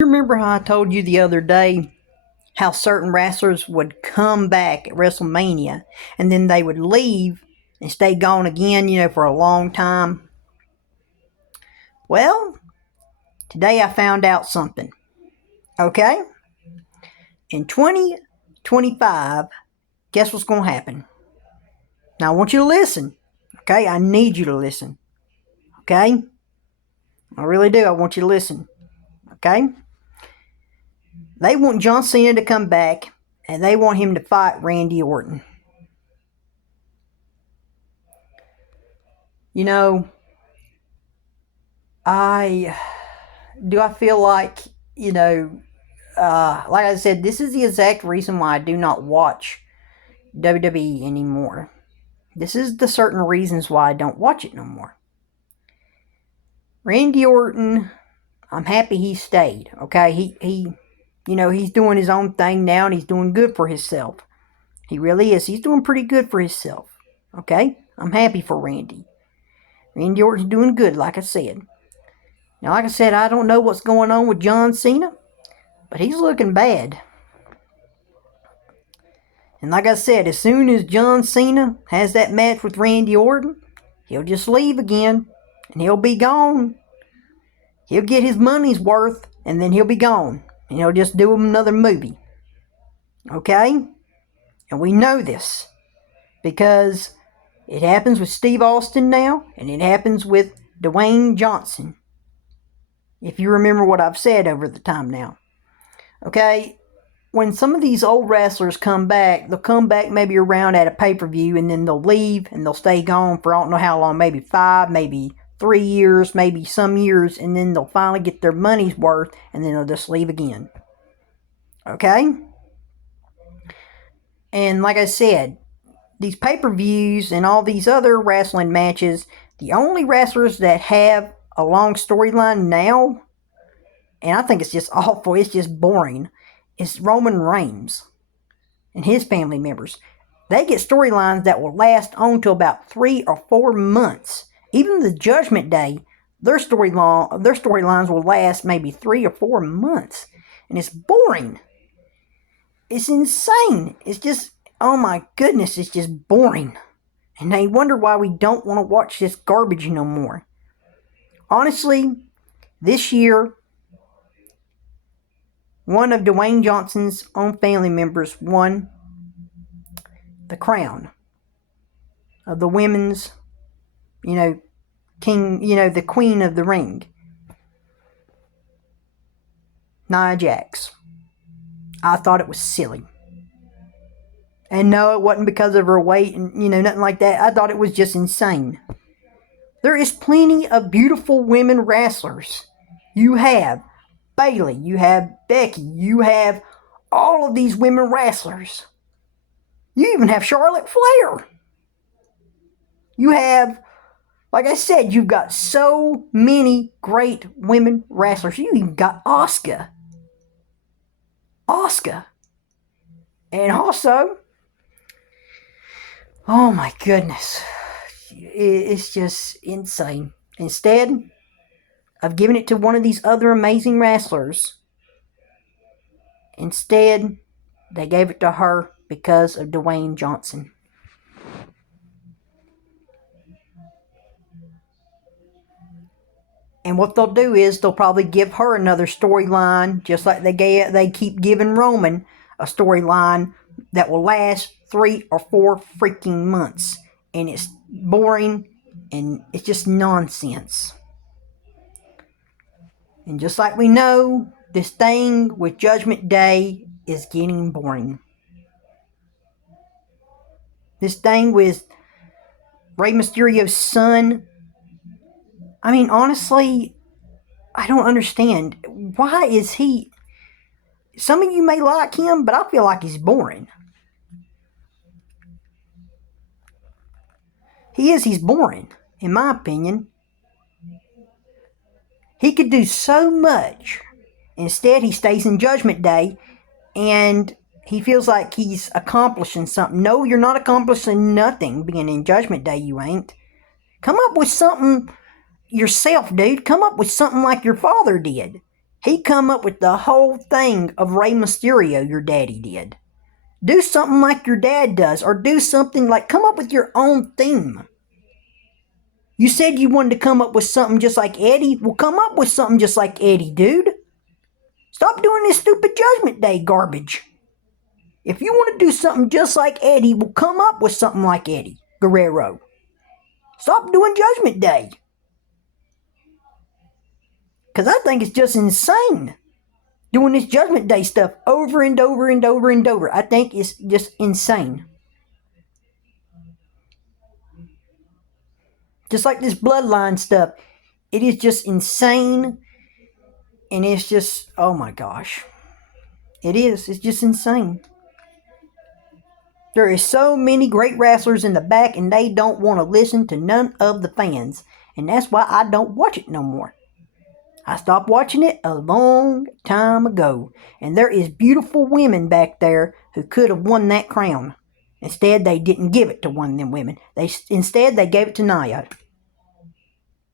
You remember how I told you the other day how certain wrestlers would come back at WrestleMania and then they would leave and stay gone again, for a long time? Well, today I found out something. Okay? In 2025, guess what's going to happen? Now I want you to listen. Okay? I need you to listen. Okay? I really do. I want you to listen. Okay? They want John Cena to come back and they want him to fight Randy Orton. You know, I I feel like, like I said, this is the exact reason why I do not watch WWE anymore. This is the certain reasons why I don't watch it no more. Randy Orton, I'm happy he stayed. Okay, he's doing his own thing now, and he's doing good for himself. He really is. He's doing pretty good for himself. Okay, I'm happy for Randy. Randy Orton's doing good, like I said. Now, like I said, I don't know what's going on with John Cena, but he's looking bad. And like I said, as soon as John Cena has that match with Randy Orton, he'll just leave again, and he'll be gone. He'll get his money's worth, and then he'll be gone. And he'll just do another movie. Okay? And we know this, because it happens with Steve Austin now, and it happens with Dwayne Johnson. If you remember what I've said over the time now. Okay, when some of these old wrestlers come back, they'll come back maybe around at a pay-per-view, and then they'll leave, and they'll stay gone for I don't know how long, maybe 5, maybe 3 years, maybe some years, and then they'll finally get their money's worth, and then they'll just leave again. Okay? And like I said, these pay-per-views and all these other wrestling matches, the only wrestlers that have a long storyline now, and I think it's just awful, it's just boring, is Roman Reigns and his family members. They get storylines that will last on to about 3 or 4 months. Even the Judgment Day, their storylines will last maybe 3 or 4 months. And it's boring. It's insane. It's just, oh my goodness, it's just boring. And they wonder why we don't want to watch this garbage no more. Honestly, this year, one of Dwayne Johnson's own family members won the crown of the women's, the queen of the ring, Nia Jax. I thought it was silly. And no, it wasn't because of her weight and, nothing like that. I thought it was just insane. There is plenty of beautiful women wrestlers. You have Bayley, you have Becky, you have all of these women wrestlers. You even have Charlotte Flair. You have, like I said, you've got so many great women wrestlers. You even got Asuka. And also, oh my goodness, it's just insane. Instead of giving it to one of these other amazing wrestlers, instead, they gave it to her because of Dwayne Johnson. And what they'll do is they'll probably give her another storyline, just like they keep giving Roman a storyline that will last 3 or 4 freaking months. And it's boring and it's just nonsense. And just like we know, this thing with Judgment Day is getting boring. This thing with Rey Mysterio's son, I mean, honestly, I don't understand. Why is he... Some of you may like him, but I feel like he's boring. He's boring, in my opinion. He could do so much. Instead, he stays in Judgment Day, and he feels like he's accomplishing something. No, you're not accomplishing nothing being in Judgment Day, you ain't. Come up with something yourself, dude. Come up with something like your father did. He come up with the whole thing of Rey Mysterio, your daddy did. Do something like your dad does, or do something like, come up with your own theme. You said you wanted to come up with something just like Eddie. Well, come up with something just like Eddie, dude. Stop doing this stupid Judgment Day garbage. If you want to do something just like Eddie, well, come up with something like Eddie Guerrero. Stop doing Judgment Day. Because I think it's just insane doing this Judgment Day stuff over and over and over and over. I think it's just insane. Just like this bloodline stuff. It is just insane. And it's just, oh my gosh. It is. It's just insane. There is so many great wrestlers in the back, and they don't want to listen to none of the fans. And that's why I don't watch it no more. I stopped watching it a long time ago. And there is beautiful women back there who could have won that crown. Instead, they didn't give it to one of them women. Instead, they gave it to Nia.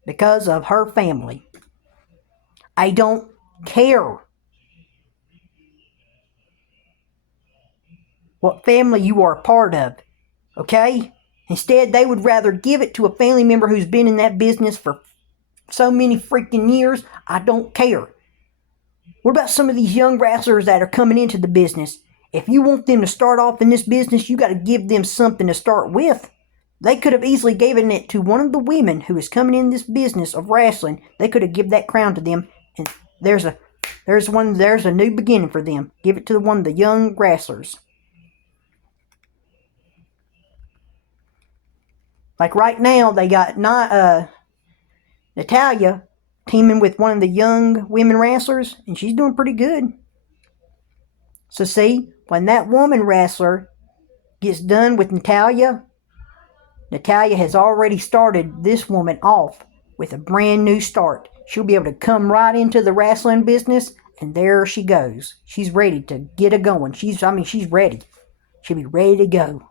Because of her family. I don't care what family you are a part of. Okay? Instead, they would rather give it to a family member who's been in that business for so many freaking years. I don't care. What about some of these young wrestlers that are coming into the business? If you want them to start off in this business, you got to give them something to start with. They could have easily given it to one of the women who is coming in this business of wrestling. They could have given that crown to them, and there's a new beginning for them. Give it to one of the young wrestlers. Like right now, they got Natalya teaming with one of the young women wrestlers, and she's doing pretty good. So see, when that woman wrestler gets done with Natalya, Natalya has already started this woman off with a brand new start. She'll be able to come right into the wrestling business, and there she goes. She's ready to get it going. She's ready. She'll be ready to go.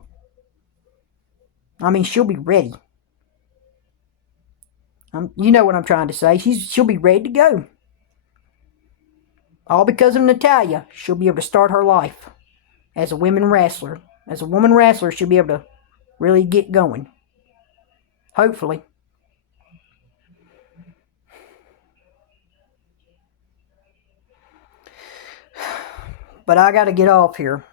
She'll be ready. You know what I'm trying to say. She'll be ready to go. All because of Natalya. She'll be able to start her life as a women wrestler. As a woman wrestler, she'll be able to really get going. Hopefully. But I got to get off here.